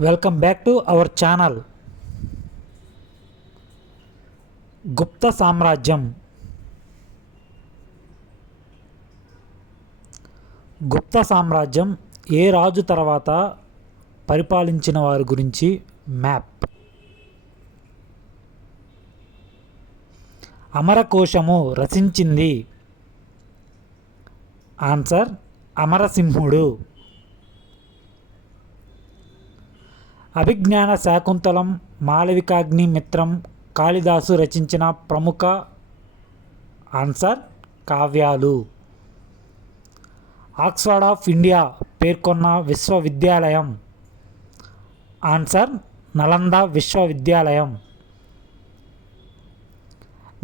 Welcome back to our channel. Gupta సామ్రాజ్యం. గుప్త సామ్రాజ్యం ఏ రాజు తర్వాత పరిపాలించిన వారి గురించి మ్యాప్. అమరకోశము రచించింది ఆన్సర్ అమరసింహుడు. అభిజ్ఞాన శాకుంతలం, మాళవికాగ్ని మిత్రం కాళిదాసు రచించిన ప్రముఖ ఆన్సర్ కావ్యాలు. ఆక్స్ఫర్డ్ ఆఫ్ ఇండియా పేర్కొన్న విశ్వవిద్యాలయం ఆన్సర్ నలంద విశ్వవిద్యాలయం.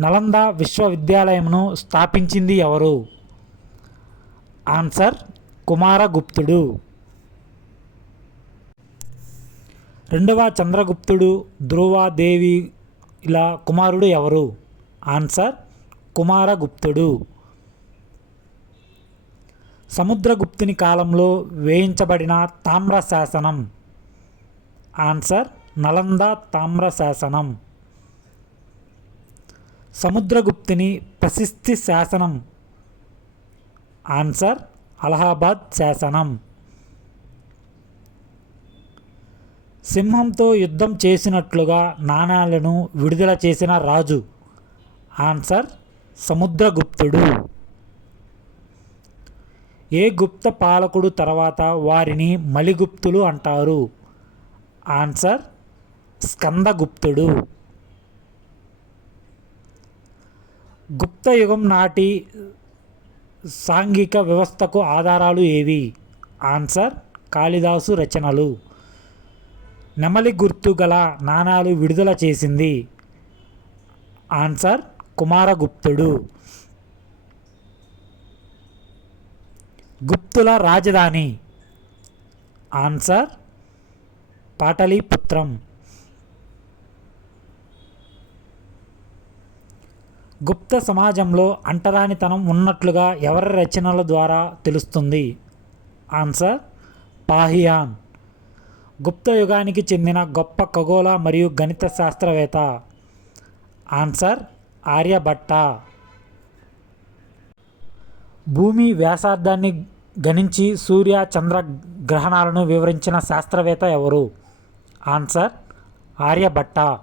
నలంద విశ్వవిద్యాలయంను స్థాపించింది ఎవరు? ఆన్సర్ కుమారగుప్తుడు. రెండవ చంద్రగుప్తుడు ధ్రువదేవి ఇలా కుమారుడు ఎవరు? ఆన్సర్ కుమారగుప్తుడు. సముద్రగుప్తుని కాలంలో వేయించబడిన తామ్ర శాసనం ఆన్సర్ నలంద తామ్ర శాసనం. సముద్రగుప్తుని ప్రశస్తి శాసనం ఆన్సర్ అలహాబాద్ శాసనం. సింహంతో యుద్ధం చేసినట్లుగా నాణాలను విడుదల చేసిన రాజు ఆన్సర్ సముద్రగుప్తుడు. ఏ గుప్త పాలకుడు తర్వాత వారిని మలిగుప్తులు అంటారు? ఆన్సర్ స్కందగుప్తుడు. గుప్త యుగం నాటి సాంఘిక వ్యవస్థకు ఆధారాలు ఏవి? ఆన్సర్ కాళిదాసు రచనలు. నెమలి గుర్తు గల నాణాలు విడుదల చేసింది ఆన్సర్ కుమారగుప్తుడు. గుప్తుల రాజధాని ఆన్సర్ పాటలీపుత్రం. గుప్త సమాజంలో అంటరానితనం ఉన్నట్లుగా ఎవరి రచనల ద్వారా తెలుస్తుంది? ఆన్సర్ పాహియాన్. గుప్త యుగానికి చెందిన గొప్ప ఖగోళ మరియు గణిత శాస్త్రవేత్త ఆన్సర్ ఆర్యభట్ట. భూమి వ్యాసార్థాన్ని గణించి సూర్య చంద్ర గ్రహణాలను వివరించిన శాస్త్రవేత్త ఎవరు? ఆన్సర్ ఆర్యభట్ట.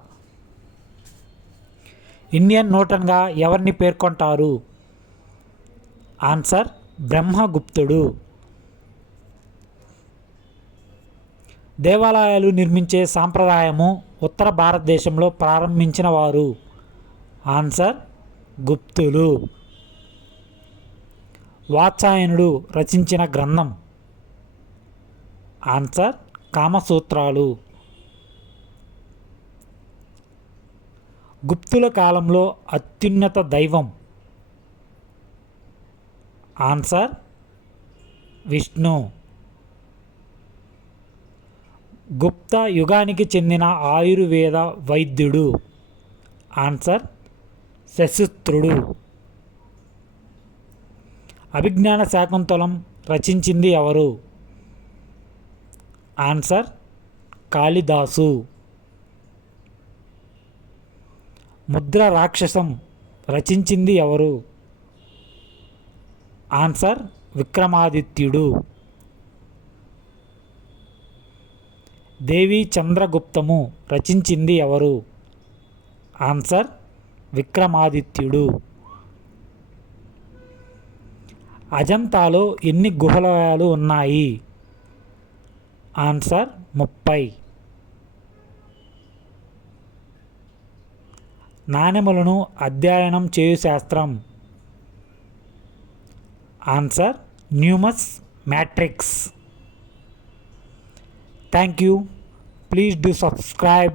ఇండియన్ నూటన్గా ఎవరిని పేర్కొంటారు? ఆన్సర్ బ్రహ్మగుప్తుడు. దేవాలయాలు నిర్మించే సాంప్రదాయము ఉత్తర భారతదేశంలో ప్రారంభించిన వారు? ఆన్సర్ గుప్తులు. వాత్సాయనుడు రచించిన గ్రంథం ఆన్సర్ కామసూత్రాలు. గుప్తుల కాలంలో అత్యున్నత దైవం ఆన్సర్ విష్ణు. గుప్త యుగానికి చెందిన ఆయుర్వేద వైద్యుడు ఆన్సర్ శశిత్రుడు. అభిజ్ఞాన శాకుంతలం రచించింది ఎవరు? ఆన్సర్ కాళిదాసు. ముద్ర రాక్షసం రచించింది ఎవరు? ఆన్సర్ విక్రమాదిత్యుడు. దేవి చంద్రగుప్తము రచించింది ఎవరు? ఆన్సర్ విక్రమాదిత్యుడు. అజంతాలో ఎన్ని గుహలయాలు ఉన్నాయి? ఆన్సర్ 30. నాణెములను అధ్యయనం చేయు శాస్త్రం answer numismatics. Thank you. Please do subscribe.